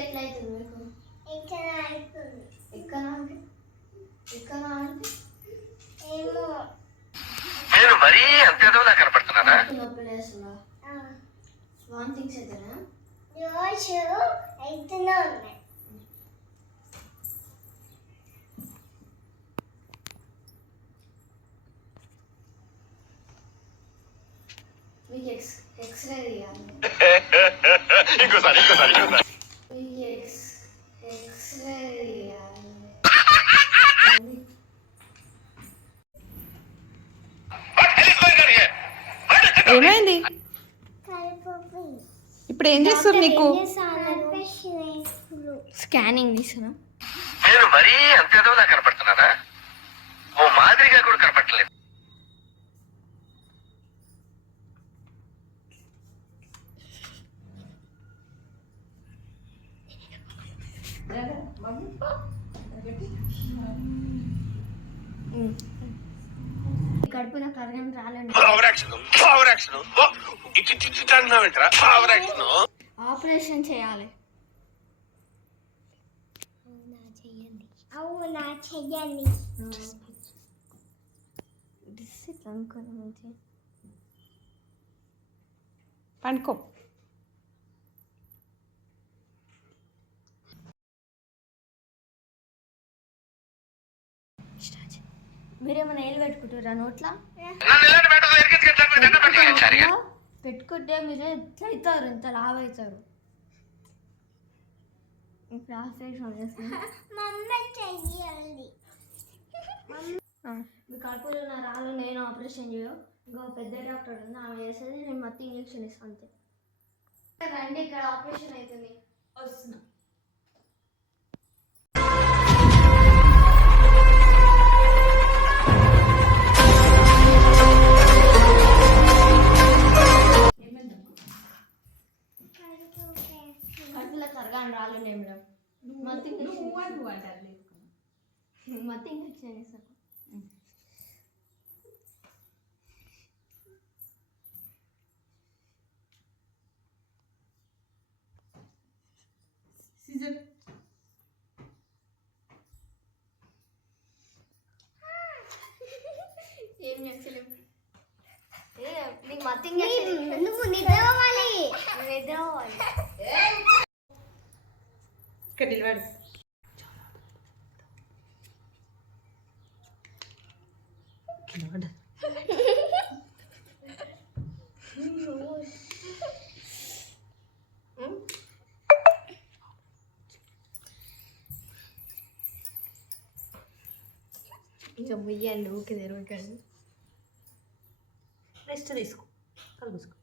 ఎట్లా అవుతుంది మీకు? ఇక్కడ అవుతుంది. ఎక్కడ అంటే ఏమో నేను మరీ అంత ఎదవలా కనపడుతున్నానా? నొప్పి లేస్తుందా? వామిటింగ్స్ అయితేనా? రోజు అయితేనే ఉన్నాయి. మీకు ఎక్స్రే తీయాలి. ఇంకోసారి మీకు ఎక్స్రే తీయాలి. ఏమైంది? ఇప్పుడు ఏం చేస్తారు నీకు? స్కానింగ్ తీసుకున్నా. నేను మరీ అంత ఎదవలా కనపడుతున్నానా? ఓ మాదిరిగా కూడా కనపడలేదు. కడుపున కరగని రాలేదు. ఆపరేషన్ చేయాలి. అవునా చెయ్యండి. పండుకో. మీరేమైనా ఏళ్ళు పెట్టుకుంటారా నోట్లా? పెట్టుకుంటే మీరు ఎట్లా అవుతారు, ఇంత లావ్ అవుతారు. ఇప్పుడు ఆపరేషన్ చేస్తాను. మీ కడుపులో ఉన్న రాళ్ళు నేను ఆపరేషన్ చేయవు. ఇంకో పెద్ద డాక్టర్ ఉంది, ఆమె చేసేది. నేను మత్తు ఇంజక్షన్ ఇస్తాను అంతే. రండి, ఇక్కడ ఆపరేషన్ అవుతుంది. వస్తున్నా. కడుపులో కరగాని రాళ్ళు నేను మత్తు ఇంజక్షన్ ఇస్తాను. ఏం చేస్తలేము. నీకు మత్తు ఇంజక్షన్ నువ్వు నిద్రపోవాలి. నిద్రపోవాలి. ఇక్కడ నిలబడు. ఇంకా ముయ్యండి ఊకే తెరవకండి. రెస్ట్ తీసుకో, కలుగుసుకో.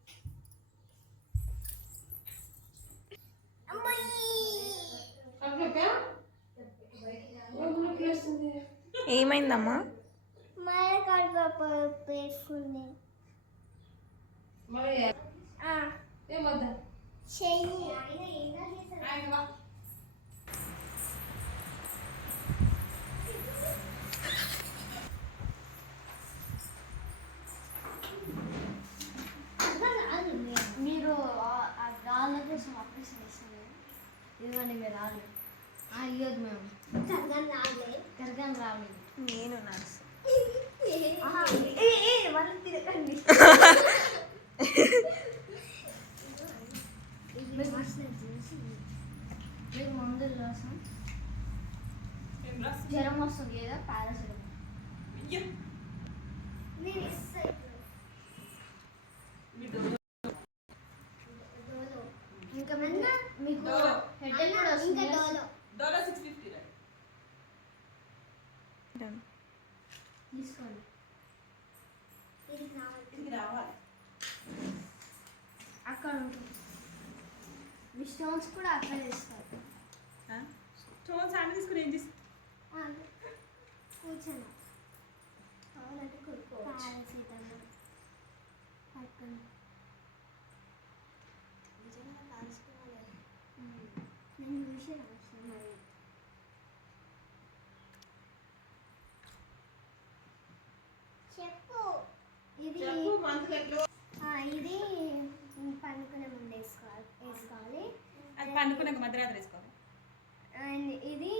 ఏమైందమ్మా? వేసుకుంది చెయ్యి. మీరు రాళ్ళ కోసం ఆపరేషన్ చేస్తున్నారు. ఇదిగోండి మీరు రాళ్ళు. ఇవ్వదు మేము కరగని రాలేదు. నేను నర్స్. వాళ్ళు తిరగండి. మీకు మందులు రాసాం. జ్వరం వస్తుంది కదా, పారాసిటమాల్. ఇంకా మీకు హెడ్ కూడా వస్తుంది. తీసుకోండి. అక్కడ ఉంటుంది. మీ స్టోన్స్ కూడా అక్కడ చేస్తారు. స్టోన్స్ అన్ని తీసుకుని ఏం చేసి కూర్చోను. కావాలంటే పారాసిటమాల్ పట్టుకోండి. నిజంగా కాల్చుకోవాలి. నేను చూసి రాస్తాను. చెప్పు. ఇది ఇది పనుకునే ముందు వేసుకోవాలి. అది పండుకున్నాక మధ్యరాత్రి వేసుకోవాలి. అండ్ ఇది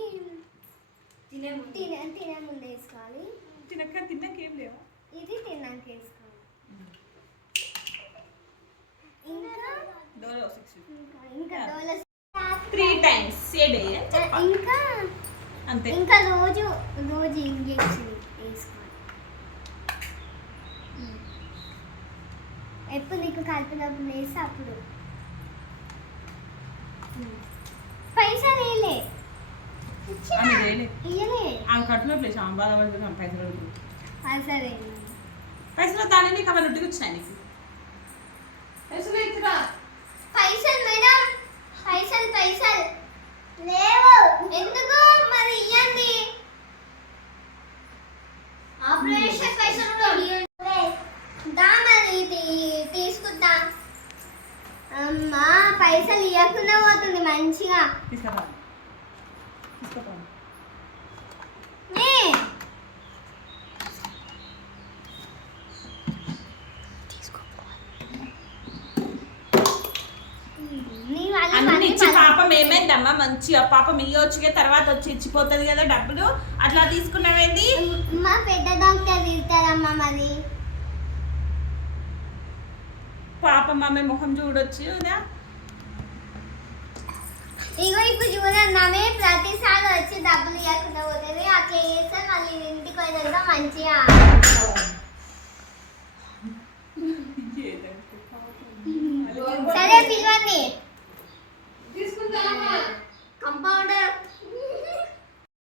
తినే ముందు. తినే ముందు వేసుకోవాలి. తిన్నాక ఏం లేవా? ఇది తిన్నాక వేసుకోవాలి. ఇంకా డోలో 6 ఇంకా డోలో 3 times a day ఇంకా అంతే. ఇంకా రోజు ఇంజెక్షన్ వేసుకోవాలి. ఎప్పుడు నీకు కలిపినప్పుడు వేస్తే అప్పుడు పైసలు వేయలే ఆమె చేయలే. ఇయ్యలే ఆమె కట్టినట్లేదు. ఆమె బాధపడుతుంది. ఆమె పైసలు అడుగుతుంది. పైసలు వేయలే. పైసలు దాని నీకు అవన్నీ ఉట్టికి వచ్చినాయి నీకు. పైసలు ఇచ్చిరా. పైసలు మేడం పైసలు లేవు. ఎందుకు మరి ఇయ్యండి. ఆపరేషన్ పైసలు కూడా ఇవ్వండి. దా మరి తీసుకుంటా. అమ్మా పైసలు ఇవ్వకుండా పోతుంది మంచిగా. తీసుకురా. నే. నీ వల్ల అన్ని ఇచ్చి పాపం ఏమైందమ్మా? మంచిగా పాపం ఇయ్యొచ్చుగా, తర్వాత వచ్చి ఇచ్చిపోతుంది కదా డబ్బులు. అట్లా తీసుకున్నావేంది? మా పెద్ద డాక్టర్ తీస్తారమ్మా మరి. పాపం ఆమె మొహం చూడొచ్చు కదా. ఇగో ఇప్పుడు చూడండి ఆమె ప్రతిసారి వచ్చి డబ్బులు ఇవ్వకుండా పోతుంది. అట్లా చేస్తే మళ్ళీ ఇంటికి పోయినాక మంచిగా. సరే పిలవండి.